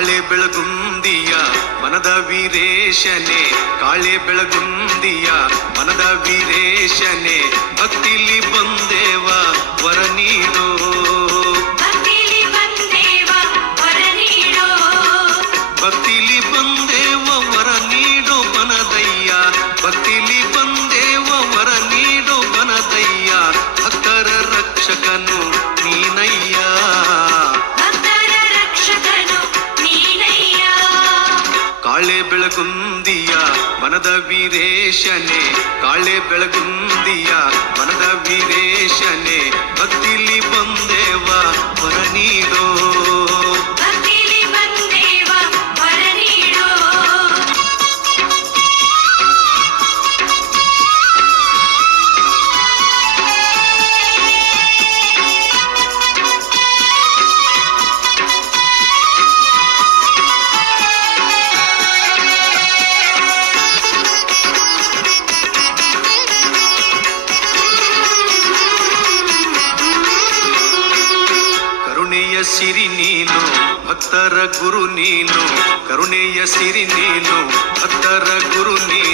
ಕಾಳೆ ಬೆಳಗುಂದಿಯ ಮನದ ವೀರೇಶನೆ, ಕಾಳೆ ಬೆಳಗುಂದಿಯ ಮನದ ವೀರೇಶನೆ, ಭಕ್ತಿಲಿ ಬಂದೇವ ವರ ನೀಡೋ, ಭಕ್ತಿಲಿ ಬಂದೇವ ವರ ನೀಡೋ, ಭಕ್ತಿಲಿ ಬಂದೇವ ವರ ನೀಡೋ ಬನದಯ್ಯ, ಭಕ್ತಿಲಿ ಬಂದೇವ ವರ ನೀಡೋ ಬನದಯ್ಯ, ಭಕ್ತರ ರಕ್ಷಕನು ನೀನಯ್ಯ, ಭಕ್ತರ ರಕ್ಷಕನು ನೀನಯ್ಯ. ಕಾಳೆ ಬೆಳಗುಂದಿಯ ಮನದ ವೀರೇಶನೆ, ಕಾಳೆ ಬೆಳಗುಂದಿಯ ಮನದ ವೀರೇಶನೆ, ಭಕ್ತಿಲಿ ಬಂದೇವ ವರ ನೀಡೋ, ಭಕ್ತಿಲಿ ಬಂದೇವ ವರ ನೀಡೋ. ಕರುಣೆಯ ಸಿರಿ ನೀನು ಭಕ್ತರ ಗುರು ನೀನು, ಕರುಣೆಯ ಸಿರಿ ನೀನು ಭಕ್ತರ ಗುರು ನೀನು,